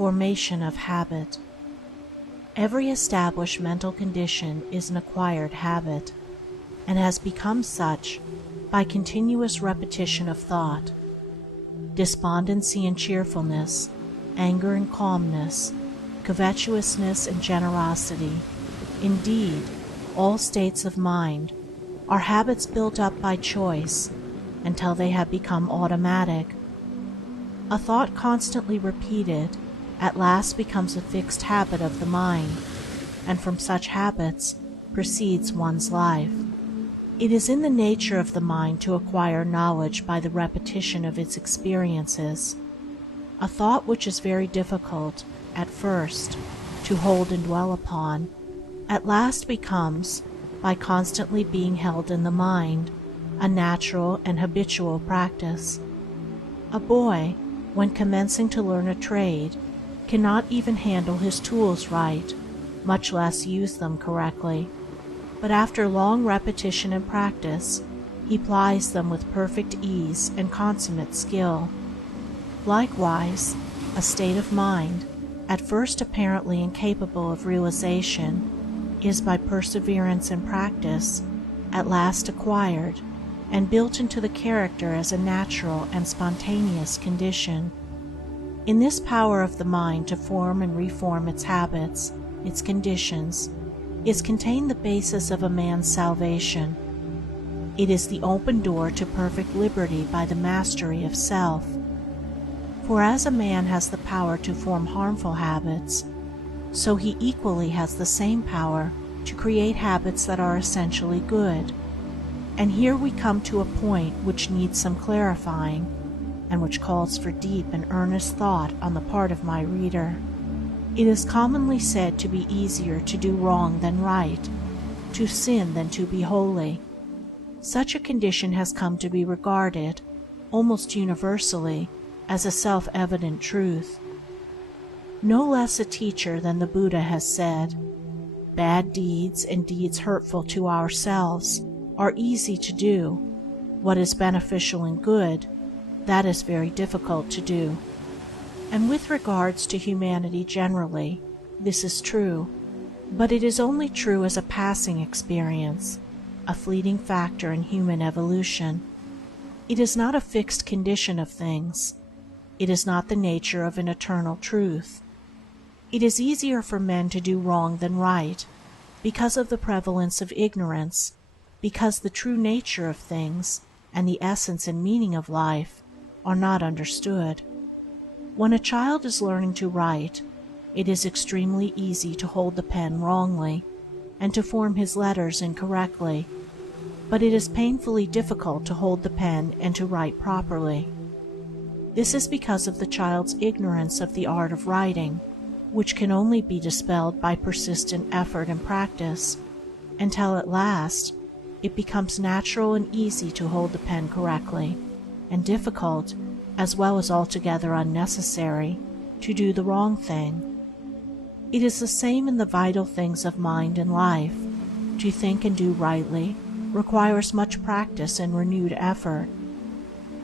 Formation of habit. Every established mental condition is an acquired habit, and has become such by continuous repetition of thought. Despondency and cheerfulness, anger and calmness, covetousness and generosity, indeed, all states of mind, are habits built up by choice until they have become automatic. A thought constantly repeated at last becomes a fixed habit of the mind, and from such habits proceeds one's life. It is in the nature of the mind to acquire knowledge by the repetition of its experiences. A thought which is very difficult, at first, to hold and dwell upon, at last becomes, by constantly being held in the mind, a natural and habitual practice. A boy, when commencing to learn a trade, cannot even handle his tools right, much less use them correctly, but after long repetition and practice, he plies them with perfect ease and consummate skill. Likewise, a state of mind, at first apparently incapable of realization, is by perseverance and practice at last acquired and built into the character as a natural and spontaneous condition. In this power of the mind to form and reform its habits, its conditions, is contained the basis of a man's salvation. It is the open door to perfect liberty by the mastery of self. For as a man has the power to form harmful habits, so he equally has the same power to create habits that are essentially good. And here we come to a point which needs some clarifying, and which calls for deep and earnest thought on the part of my reader. It is commonly said to be easier to do wrong than right, to sin than to be holy. Such a condition has come to be regarded, almost universally, as a self-evident truth. No less a teacher than the Buddha has said, "Bad deeds and deeds hurtful to ourselves are easy to do. What is beneficial and good, that is very difficult to do." And with regards to humanity generally, this is true, but it is only true as a passing experience, a fleeting factor in human evolution. It is not a fixed condition of things. It is not the nature of an eternal truth. It is easier for men to do wrong than right, because of the prevalence of ignorance, because the true nature of things and the essence and meaning of life are not understood. When a child is learning to write, it is extremely easy to hold the pen wrongly and to form his letters incorrectly, but it is painfully difficult to hold the pen and to write properly. This is because of the child's ignorance of the art of writing, which can only be dispelled by persistent effort and practice, until at last it becomes natural and easy to hold the pen correctly, and difficult, as well as altogether unnecessary, to do the wrong thing. It is the same in the vital things of mind and life. To think and do rightly requires much practice and renewed effort,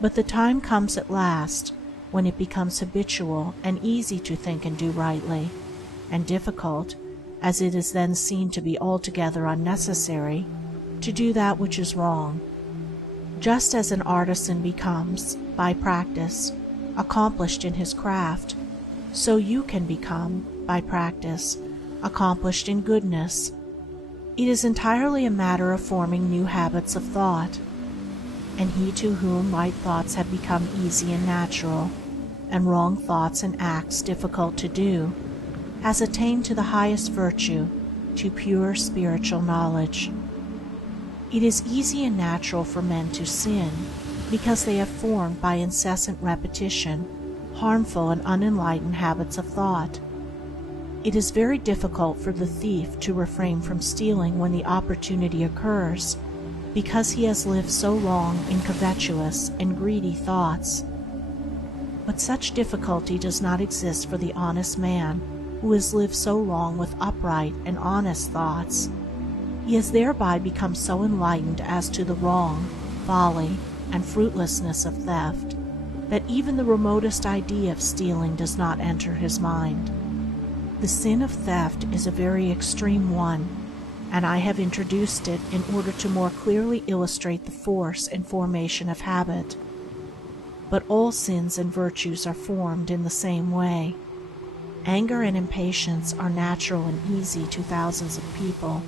but the time comes at last when it becomes habitual and easy to think and do rightly, and difficult, as it is then seen to be altogether unnecessary, to do that which is wrong. Just as an artisan becomes, by practice, accomplished in his craft, so you can become, by practice, accomplished in goodness. It is entirely a matter of forming new habits of thought, and he to whom right thoughts have become easy and natural, and wrong thoughts and acts difficult to do, has attained to the highest virtue, to pure spiritual knowledge. It is easy and natural for men to sin, because they have formed by incessant repetition harmful and unenlightened habits of thought. It is very difficult for the thief to refrain from stealing when the opportunity occurs, because he has lived so long in covetous and greedy thoughts. But such difficulty does not exist for the honest man who has lived so long with upright and honest thoughts. He has thereby become so enlightened as to the wrong, folly, and fruitlessness of theft, that even the remotest idea of stealing does not enter his mind. The sin of theft is a very extreme one, and I have introduced it in order to more clearly illustrate the force and formation of habit. But all sins and virtues are formed in the same way. Anger and impatience are natural and easy to thousands of people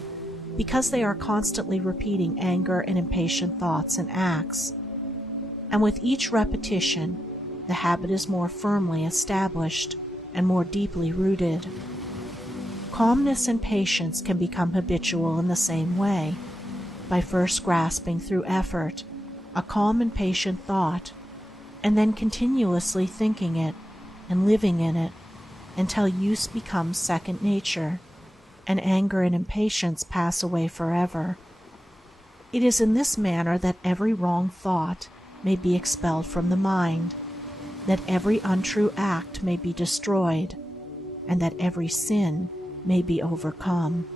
because they are constantly repeating anger and impatient thoughts and acts. And with each repetition, the habit is more firmly established and more deeply rooted. Calmness and patience can become habitual in the same way, by first grasping through effort a calm and patient thought, and then continuously thinking it and living in it until use becomes second nature, and anger and impatience pass away forever. It is in this manner that every wrong thought may be expelled from the mind, that every untrue act may be destroyed, and that every sin may be overcome.